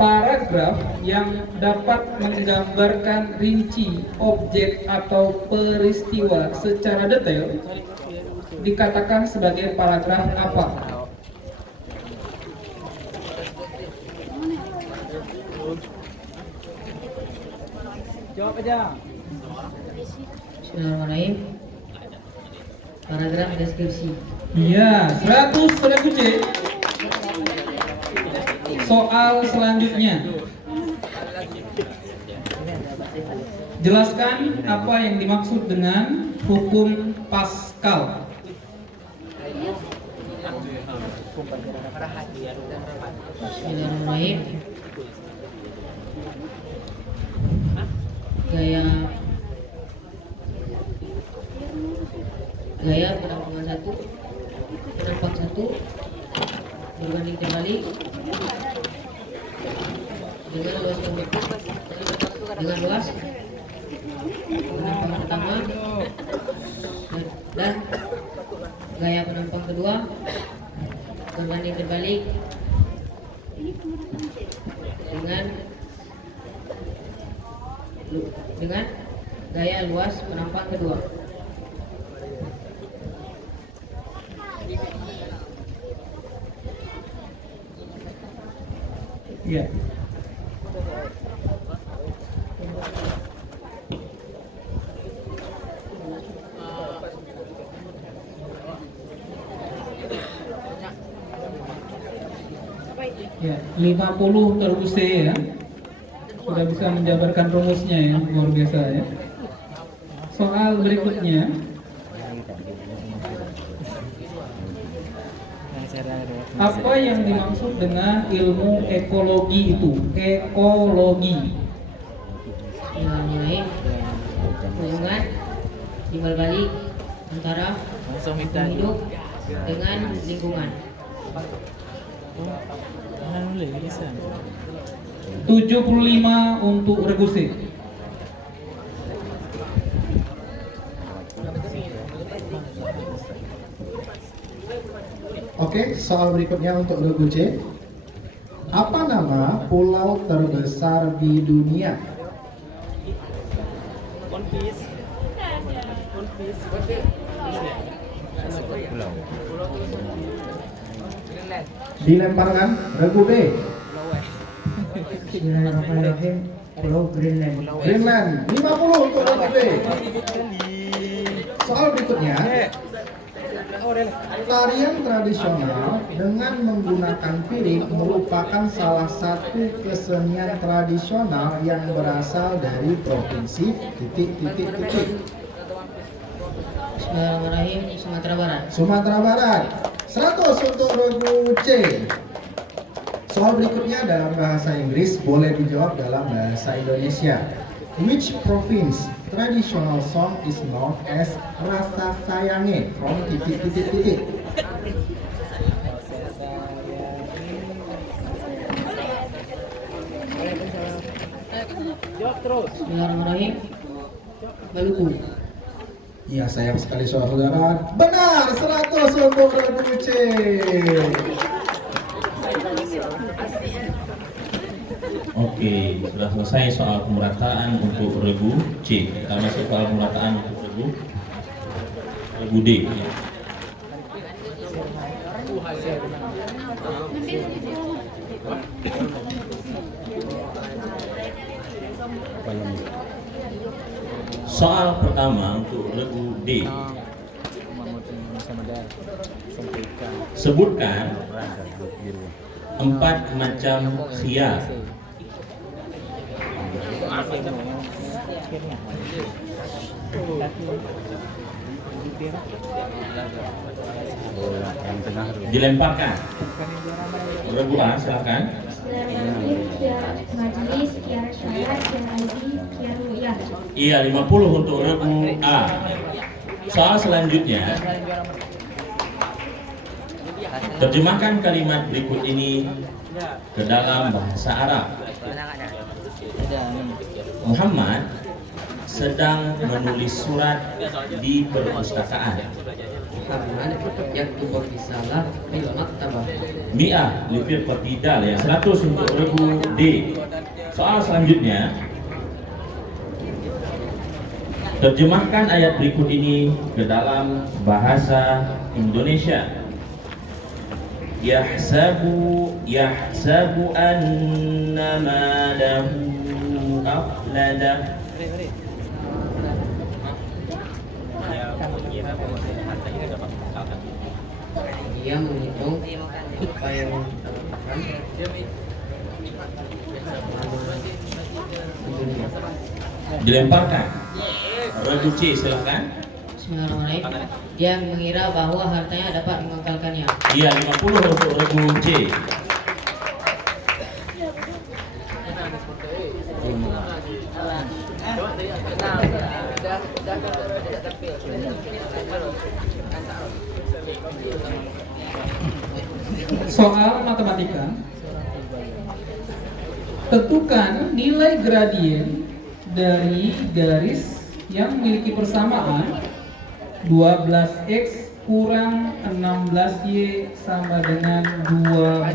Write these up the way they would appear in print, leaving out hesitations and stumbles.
Paragraf yang dapat menggambarkan rinci objek atau peristiwa secara detail dikatakan sebagai paragraf apa? Jawab aja. Bismillahirrahmanirrahim. Paragraf deskripsi. Iya, 100 C. Soal selanjutnya. Jelaskan apa yang dimaksud dengan hukum Pascal. Bismillahirrahmanirrahim. Gaya penampungan satu, penampak satu berbanding terbalik dengan luas penampang pertama dan gaya penampang kedua berbanding terbalik dengan gaya luas penampang kedua. Ya. Ya, 50 terus ya. Sudah bisa menjabarkan rumusnya ya, luar biasa ya. Soal berikutnya. Apa yang dimaksud dengan ilmu ekologi itu? Ekologi. Bismillahirrahmanirrahim. Hubungan timbal balik antara makhluk hidup dengan lingkungan. 75 untuk Regusi. Oke, soal berikutnya untuk Regu C. Apa nama pulau terbesar di dunia? Dilemparkan Regu B. Bismillahirrahmanirrahim. Pulau Greenland. Greenland 50 untuk Regu B. Soal berikutnya. Tarian tradisional dengan menggunakan piring merupakan salah satu kesenian tradisional yang berasal dari provinsi titik. Bismillahirrahmanirrahim. Sumatera Barat. Sumatera Barat 100 untuk Regu C. Soal berikutnya dalam bahasa Inggris, boleh dijawab dalam bahasa Indonesia. Which province traditional song is known as Rasa Sayange from titik. Jawab terus. Bismillahirrahmanirrahim. Maluku. Ya, sayang sekali saudara. Benar, 100 untuk Regu C. Oke, sudah selesai soal pemerataan untuk Regu C. Kita masuk soal pemerataan untuk Regu D. Soal pertama untuk Regu D. Sebutkan 4 macam khiyar. Dilemparkan. Regu A, silakan. Majelis, kiar syarat, kiar ID, kiar ru'yah. Iya, 50 untuk Regu A. Soal selanjutnya, terjemahkan kalimat berikut ini ke dalam bahasa Arab. Muhammad sedang menulis surat di perpustakaan. Muhammad yaktubu risalah bil maktabah. Mi'ah li firqati dal ya. 100 untuk regu D. Soal selanjutnya, terjemahkan ayat berikut ini ke dalam bahasa Indonesia. Yahsabu anna malahu akhlada. Dia menghitung apa yang dikatakan Dilemparkan. Regu C silakan. Bismillahirrahmanirrahim. Dia mengira bahwa hartanya dapat mengekalkannya. Iya 50 untuk regu C. Soal matematika. Tentukan nilai gradien dari garis yang memiliki persamaan 12x kurang 16y sama dengan 12.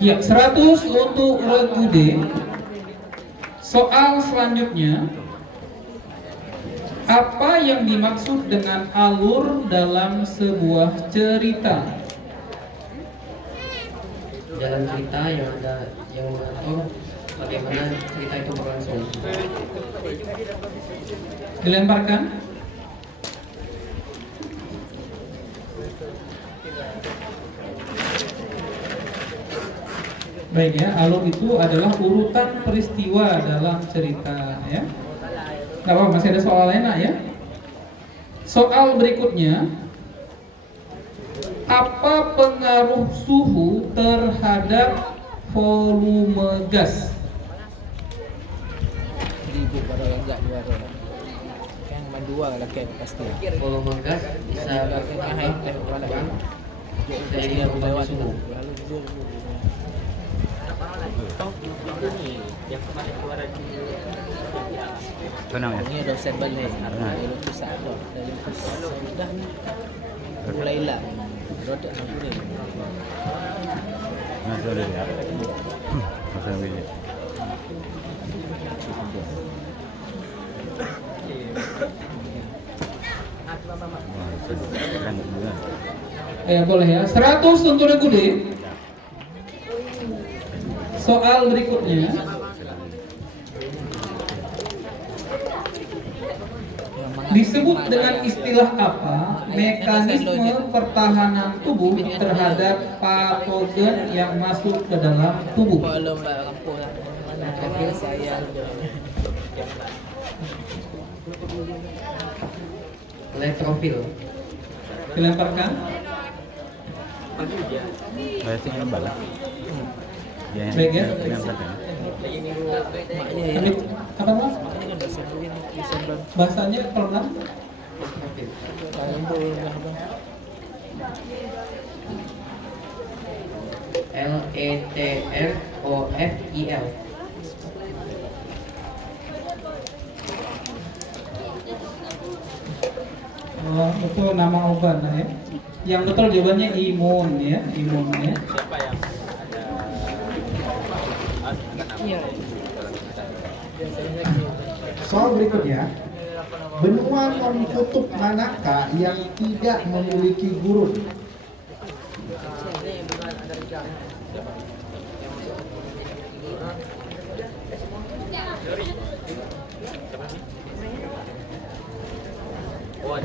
Ya, 100 untuk regu D. Soal selanjutnya, apa yang dimaksud dengan alur dalam sebuah cerita? Dalam cerita yang ada yang mengatur bagaimana cerita itu berlangsung. Dilemparkan. Baik ya, alur itu adalah urutan peristiwa dalam cerita ya. Nggak apa, masih ada soal lain ya. Soal berikutnya, apa pengaruh suhu terhadap volume gas? Ibu pada enggak juara. Kan mandua lah kan pasti. Volume gas bisa High tech pada kan. dari berbagai suhu. Lalu dia Tenang ya. ini dosen balik. Dari lukis ada, dari lukis dah mulai hilang. Rodak sampai ni. Nah, sudah ya. Masa ini. Boleh ya. 100 untuk regu D. Soal berikutnya, disebut dengan istilah apa mekanisme pertahanan tubuh terhadap patogen yang masuk ke dalam tubuh? Kalau mbak kampung lah. Mana saya Elektrofil. Dilemparkan. Berarti yang bala. Ya, Baik ya. yang pertama. maknya ya. Tapi apa mas? Maknya kan dosen begini dosen bang. Bahasanya pelan. Kampung lah bang. Letrofil. Oh, itu nama obat ya. Yang betul jawabannya imun ya, imun ya. Soal berikutnya, benua non-kutub manakah yang tidak memiliki gurun?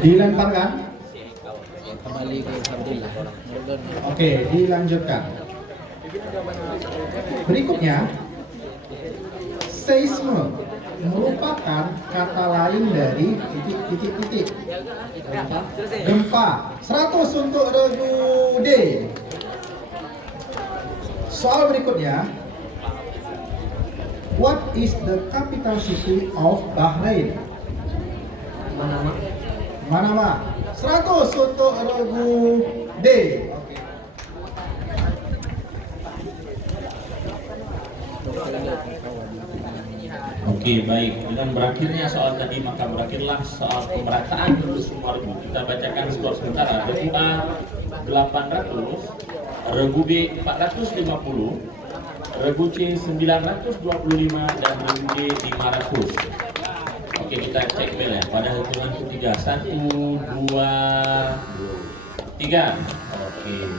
Dilemparkan. Kembali ke Alhamdulillah. Oke, dilanjutkan. Berikutnya, seisme merupakan kata lain dari titik. Gempa. 100 untuk regu D. Soal berikutnya, what is the capital city of Bahrain? Manama. 100 untuk regu D. Oke, baik. Dengan berakhirnya soal tadi maka berakhirlah soal pemerataan untuk semua regu. Kita bacakan skor sementara. Regu A 800, regu B 450, regu C 925 dan regu D 500. Oke, kita cek bel ya. Pada hitungan ketiga 1, 2, 3. Oke.